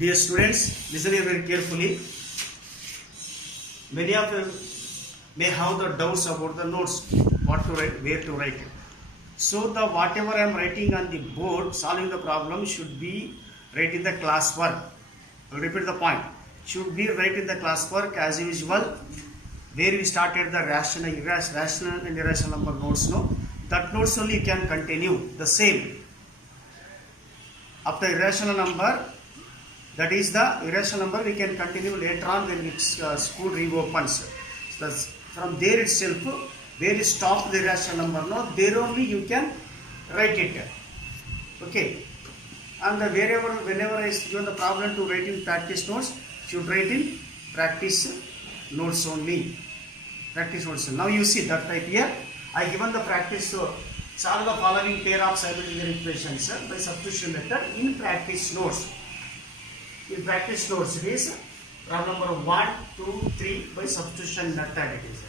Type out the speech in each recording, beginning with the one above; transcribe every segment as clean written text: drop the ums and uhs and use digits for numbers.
Dear students, listen here very carefully. Many of you may have the doubts about the notes, what to write, where to write. So the whatever I am writing on the board, solving the problem should be right in the classwork. I will repeat the point. Should be right in the classwork as usual. Where we started the rational and irrational number notes, no? That notes only you can continue the same. After irrational number, that is the irrational number, we can continue later on when school reopens. So from there itself, where you stop the irrational number, no, there only you can write it. Okay. And whenever I given the problem to write in practice notes, should write in practice notes only. Practice notes. Now you see that type here. I given the practice, so solve the following pair of simultaneous equations by substitution method in practice notes. In practice notes, it is problem number 1, 2, 3 by substitution method. It is.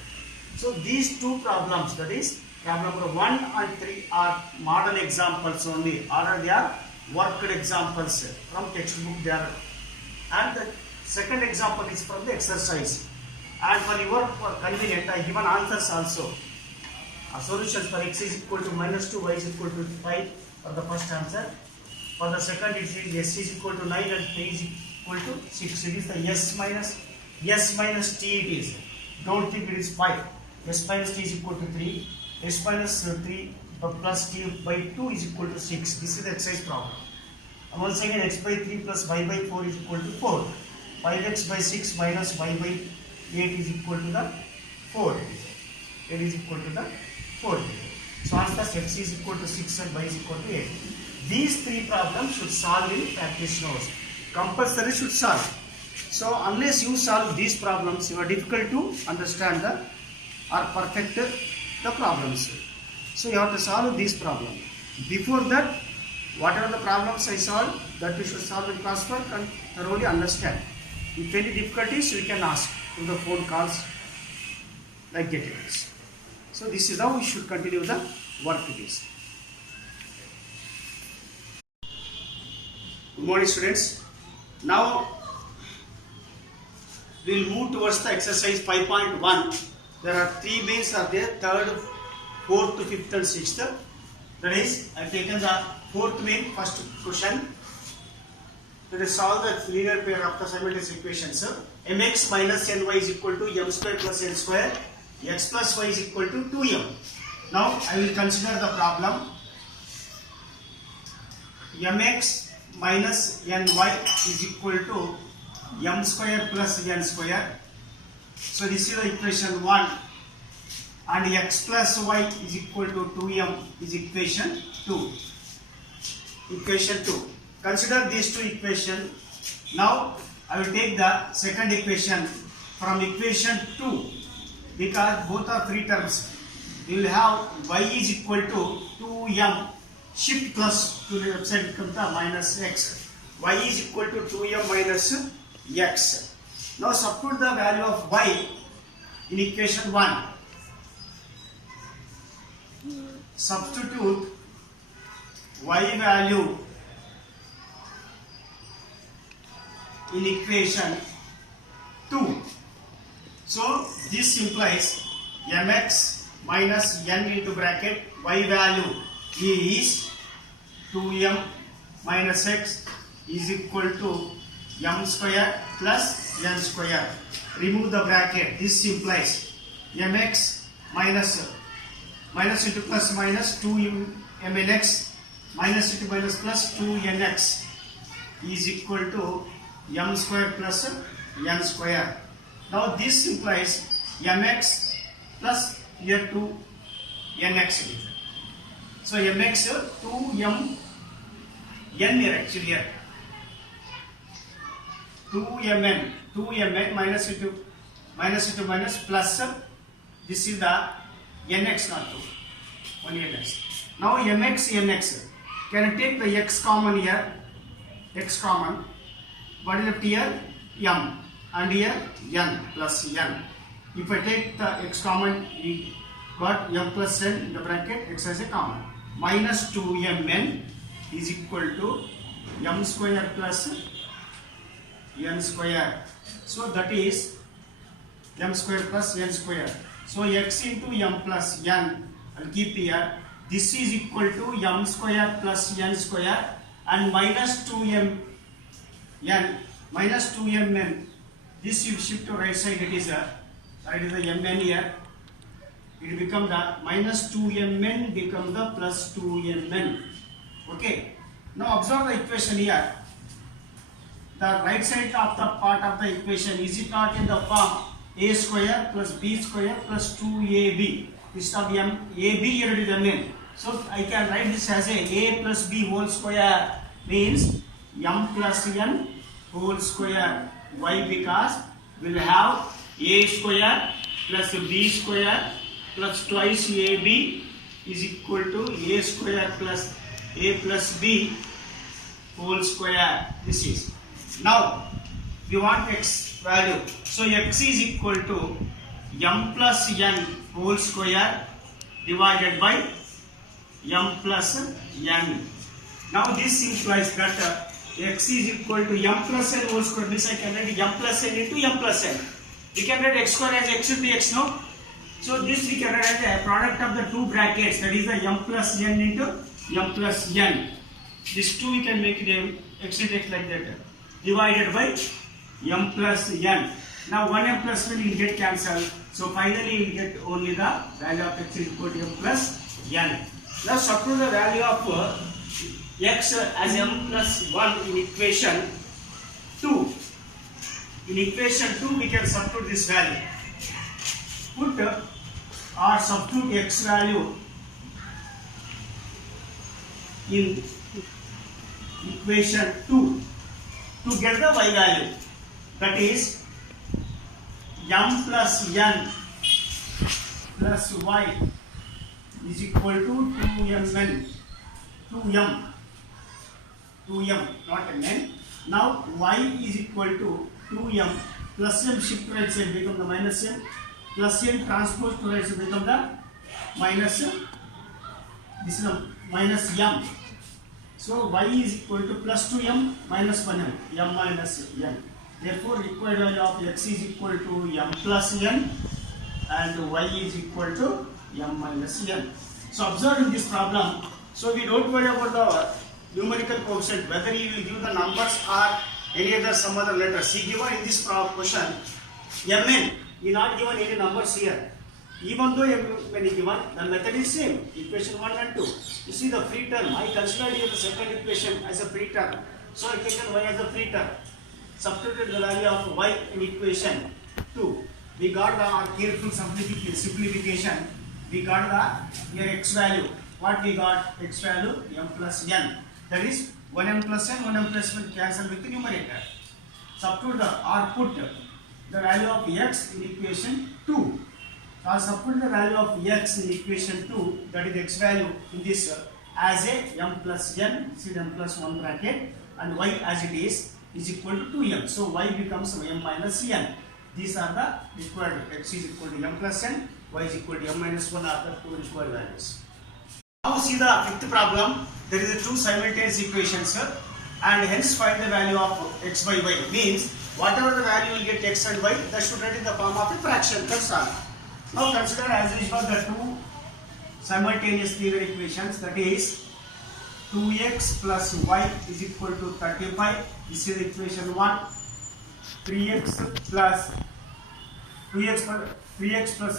So these two problems, that is problem number 1 and 3, are model examples only, or they are worked examples from textbook. They are, and the second example is from the exercise. And for your convenience, I given answers also. Solutions for x is equal to -2, y is equal to 5 for the first answer. For the second, it is s is equal to 9 and t is equal to 6. It is the s minus t it is. Don't think it is 5. S minus t is equal to 3. S minus 3 plus t by 2 is equal to 6. This is the exercise problem. And once again, x by 3 plus y by 4 is equal to 4. 5x by 6 minus y by 8 is equal to the 4. It is equal to the 4. So answer x is equal to 6 and y is equal to 8. These three problems should solve in practice notes. Compulsory should solve. So unless you solve these problems, you are difficult to understand or perfect the problems. So you have to solve these problems. Before that, whatever the problems I solve, that we should solve in classwork and thoroughly understand. If any difficulties, you can ask through the phone calls like that it is. So this is how we should continue the work it is. Good morning, students. Now we will move towards the exercise 5.1. There are 3 mains are there: 3rd, 4th, 5th and 6th. That is, I have taken the 4th main, first question. Let us solve the linear pair of the simultaneous equations. Mx minus ny is equal to m square plus n square. X plus y is equal to 2m. Now I will consider the problem. Mx minus ny is equal to m square plus n square. So this is the equation 1. And x plus y is equal to 2m is equation 2. Equation 2. Consider these two equations. Now I will take the second equation from equation 2, because both are 3 terms. You will have y is equal to 2m, shift plus to the left side becomes the minus x. Y is equal to 2m minus x. Now substitute the value of y in equation 1. Substitute y value in equation 2. So this implies mx minus n into bracket y value is 2m minus x is equal to m square plus n square. Remove the bracket. This implies mx minus into plus minus 2mnx minus into minus plus 2nx is equal to m square plus n square. Now this implies mx plus here 2nx. So mx 2m n here actually here. 2mn minus into minus plus this is the nx not 2. 1 nx. Now mx nx. Can I take the x common here? X common. What is left here? M. And here n plus n. If I take the x common, we got m plus n in the bracket, x as a common. Minus 2mn is equal to m square plus n square. So that is m square plus n square. So x into m plus n, I'll keep here. This is equal to m square plus n square and minus 2m n minus 2mn. This you shift to right side. It is the mn here. It become the minus 2mn become the plus 2mn. Okay. Now observe the equation here. The right side of the part of the equation, is it not in the form a square plus b square plus 2ab? This of m ab here is mn. So I can write this as a plus b whole square means m plus n whole square. Why? Because we will have a square plus b square plus twice ab is equal to a square plus a plus b whole square. This is. Now we want x value. So x is equal to m plus n whole square divided by m plus n. Now this implies that x is equal to m plus n whole square. Means I can write m plus n into m plus n. We can write x square as x into x, no? So this we can write as a product of the two brackets, that is the m plus n into m plus n. This two we can make it x into x like that, divided by m plus n. Now 1m plus 1 will get cancelled. So finally we will get only the value of x is equal to m plus n. Now substitute the value of x as m plus 1 in equation 2. In equation 2 we can substitute this value. Put or substitute x value in equation 2 to get the y value. That is m plus n plus y is equal to 2mn. 2m, not n. Now y is equal to 2m plus m shift to right side become the minus m plus n transpose to right side become the minus m. This is the minus m. So y is equal to plus 2m minus 1m, m minus n. Therefore required value of x is equal to m plus n and y is equal to m minus n. So observe in this problem. So we don't worry about the numerical quotient, whether he will give the numbers or any other some other letters. He given in this question mn, he not given any numbers here. Even though when he given, the method is same, equation 1 and 2. You see the free term, I considered here the second equation as a free term. So I taken y as a free term. Substituted the value of y in equation 2. We got the careful simplification. We got the here x value. What we got? X value m plus n. That is 1m plus n, 1m plus 1 cancel with the numerator. Substitute the or put the value of x in equation 2. Now substitute the value of x in equation 2, that is x value in this as a m plus n, see m plus 1 bracket, and y as it is equal to 2m. So y becomes m minus n. These are the required. X is equal to m plus n, y is equal to m minus 1 are the two required values. Now see the fifth problem. There is two simultaneous equations and hence find the value of x by y. Means whatever the value will get x and y, that should write in the form of a fraction. That's all. Now consider as usual the two simultaneous linear equations, that is 2x plus y is equal to 35. This is equation 1. 3x plus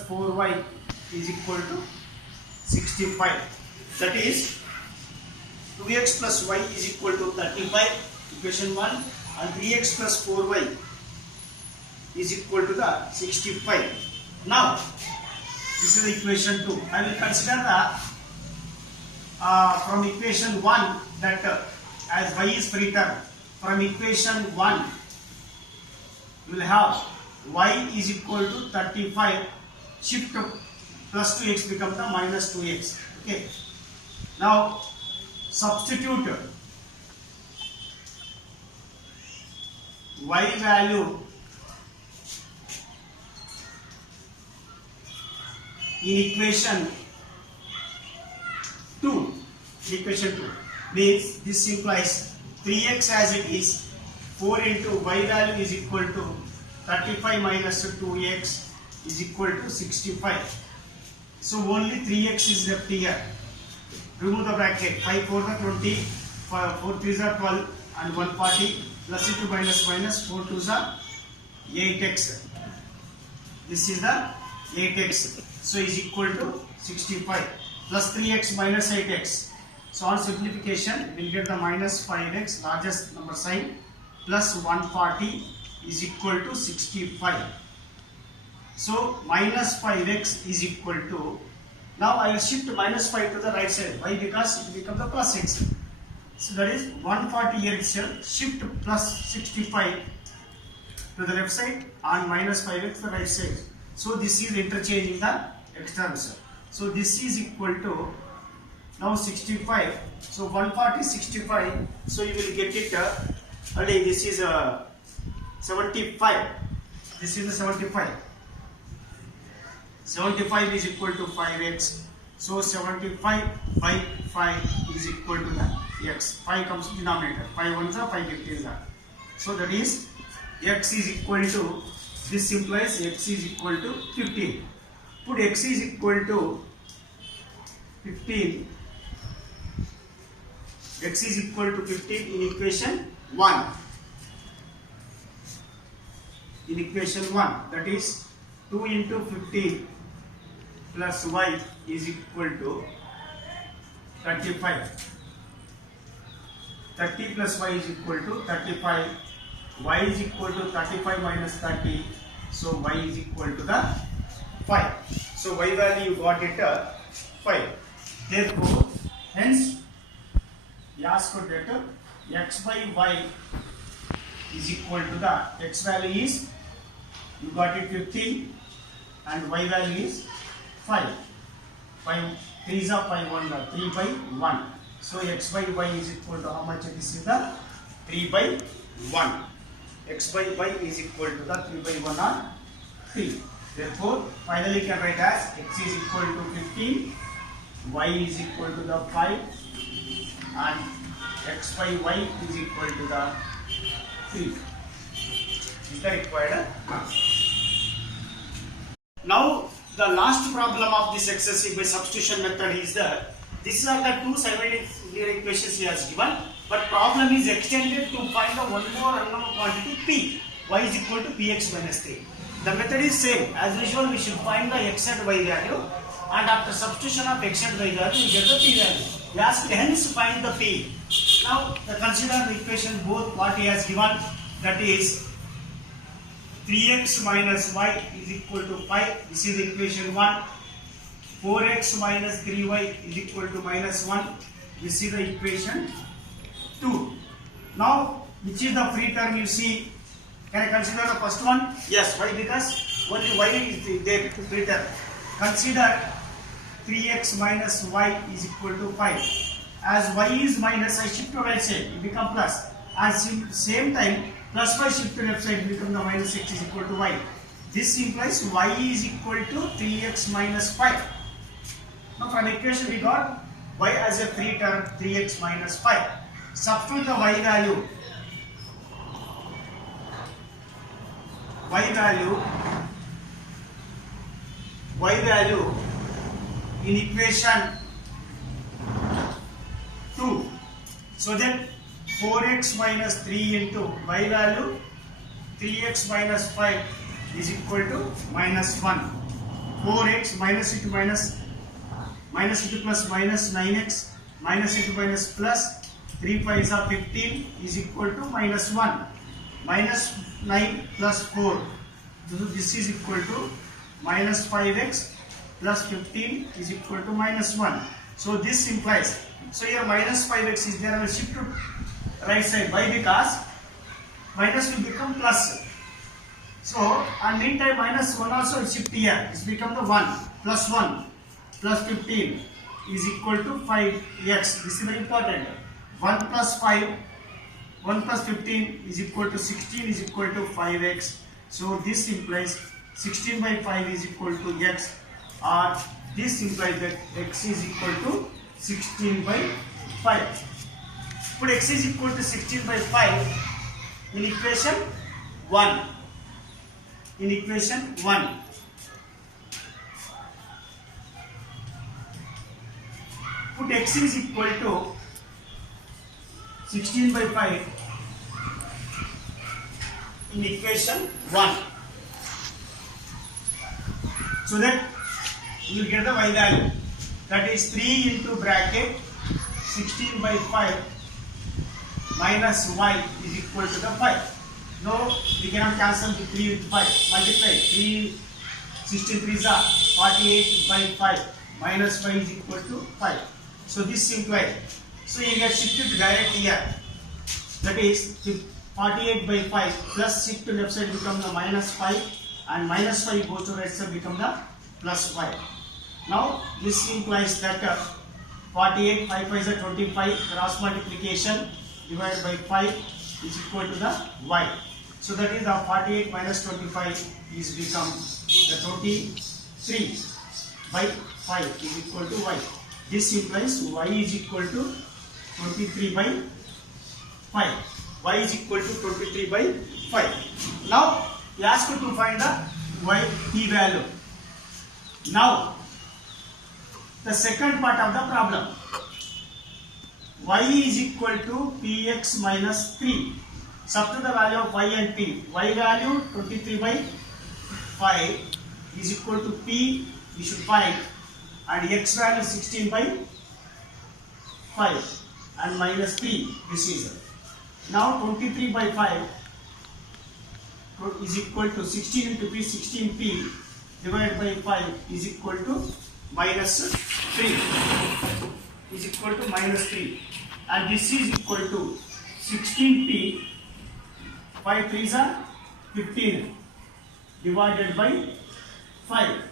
4y is equal to 65. That is 2x plus y is equal to 35, equation 1, and 3x plus 4y is equal to the 65. Now this is equation 2. I will consider the from equation 1 that as y is free term. From equation 1 we will have y is equal to 35, shift to plus 2x become the minus 2x. Okay. Now substitute y value in equation 2. Equation 2 means this implies 3x as it is, 4 into y value is equal to 35 minus 2x is equal to 65. So only 3x is left here. Remove the bracket. 5 4 the 20, 4 3 are 12 and 140 plus into minus minus 4 2 are 8x. This is the 8x. So is equal to 65 plus 3x minus 8x. So on simplification we will get the minus 5x largest number sign plus 140 is equal to 65. So minus 5x is equal to, now I will shift minus 5 to the right side. Why? Because it becomes the plus x. So that is 140 here itself, shift plus 65 to the left side and minus 5x to the right side. So this is interchanging the x terms. So this is equal to now 65. So 140 65. So you will get it. This is 75. This is the 75. 75 is equal to 5x. So 75 by 5 is equal to the x. 5 comes to denominator. 5 ones are 5 15s are. So that is x is equal to, this implies x is equal to 15. Put x is equal to 15. X is equal to 15 in equation 1. In equation 1, that is 2 into 15 plus y is equal to 35. 30 plus y is equal to 35. Y is equal to 35 minus 30. So y is equal to the 5. So y value you got it 5. Therefore, hence we ask for that x by y is equal to the x value is, you got it 15 and y value is 5. 5 3 are 5 1 3 by 1. So x by y is equal to how much? This is the 3 by 1. X by y is equal to the 3 by 1 or 3. Therefore, finally can write as x is equal to 15, y is equal to the 5 and x by y is equal to the 3. Is the required answer. Now the last problem of this exercise by substitution method is that these are the two simultaneous equations he has given, but problem is extended to find the one more unknown quantity p. Y is equal to px minus 3. The method is same. As usual, we should find the x and y value, and after substitution of x and y value, we get the p value. We ask hence find the p. Now consider the equation both what he has given, that is 3x minus y is equal to 5. This is the equation 1. 4x minus 3y is equal to minus 1. This is the equation 2. Now, which is the free term you see? Can I consider the first one? Yes. Why? Because only y is there, free term. Consider 3x minus y is equal to 5. As y is minus, I shift to right side, it become plus. At same time, plus y shift to left side, it become the minus x is equal to y. This implies y is equal to 3x minus 5. Now from equation we got y as a free term 3x minus 5. Substitute the y value. Y value in equation 2. So that 4x minus 3 into y value 3x minus 5 is equal to minus 1. 4x minus into minus into plus minus 9x minus into minus plus 3 5s are 15 is equal to minus 1. Minus 9 plus 4. So this is equal to minus 5x plus 15 is equal to minus 1. So this implies, so here minus 5x is there, I will shift to right side. Why? Because minus will become plus. So and meantime minus 1 also will shift here. It's become the 1 plus 1 plus 15 is equal to 5x. This is very important. 1 plus 5, 1 plus 15 is equal to 16 is equal to 5x. So this implies 16 by 5 is equal to x, or this implies that x is equal to 16 by 5. Put x is equal to 16 by 5. in equation 1. In equation 1. Put x is equal to 16 by 5 in equation 1. So that you will get the y value. That is 3 into bracket 16 by 5 minus y is equal to the 5. No, we cannot cancel the 3 with 5. Multiply 3, 16 3s are 48 by 5 minus 5 is equal to 5. So this simplifies. So you get shifted direct here. That is 48 by 5 plus shift to left side become the minus 5 and minus 5 goes to right side become the plus 5. Now this implies that 48 5 5 is 25 cross multiplication divided by 5 is equal to the y. So that is the 48 minus 25 is become the 23 by 5 is equal to y. This implies y is equal to 23 by 5. Y is equal to 23 by 5. Now he asked you to find the y p value. Now the second part of the problem. Y is equal to px minus 3. Substitute the value of y and p. Y value 23 by 5 is equal to p, we should find, and x value 16 by 5 and minus 3, this is. Now 23 by 5 is equal to 16 into p, 16p divided by 5 is equal to minus 3 is equal to minus 3, and this is equal to 16p 5 3s are 15 divided by 5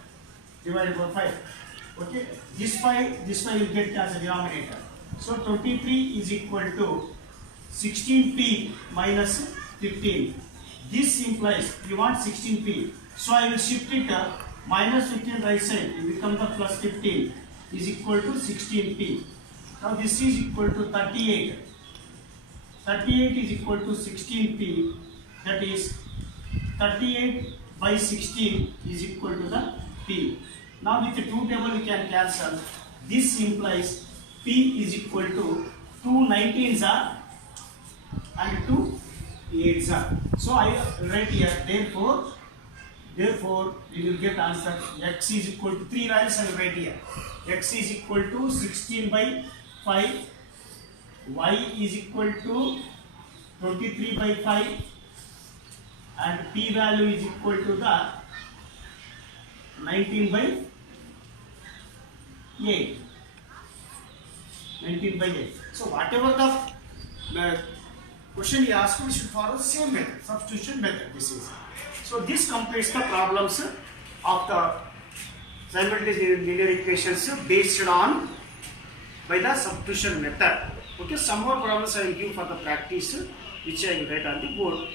divided by 5. Okay, this 5 will get as a denominator. So 23 is equal to 16p minus 15. This implies we want 16p. So I will shift it minus 15 right side. It becomes the plus 15 is equal to 16p. Now this is equal to 38. 38 is equal to 16p. That is 38 by 16 is equal to the p. Now with the 2 table we can cancel. This implies p is equal to 2 19s are and 2 8s are. So I write here, therefore we will get answer x is equal to 3 values I will write here. X is equal to 16 by 5, y is equal to 23 by 5 and p value is equal to the 19 by 8. 19 by 8. So whatever the question he asked, we should follow the same method, substitution method. This is. So this completes the problems of the simultaneous linear equations based on by the substitution method. Okay, some more problems I will give for the practice, which I will write on the board.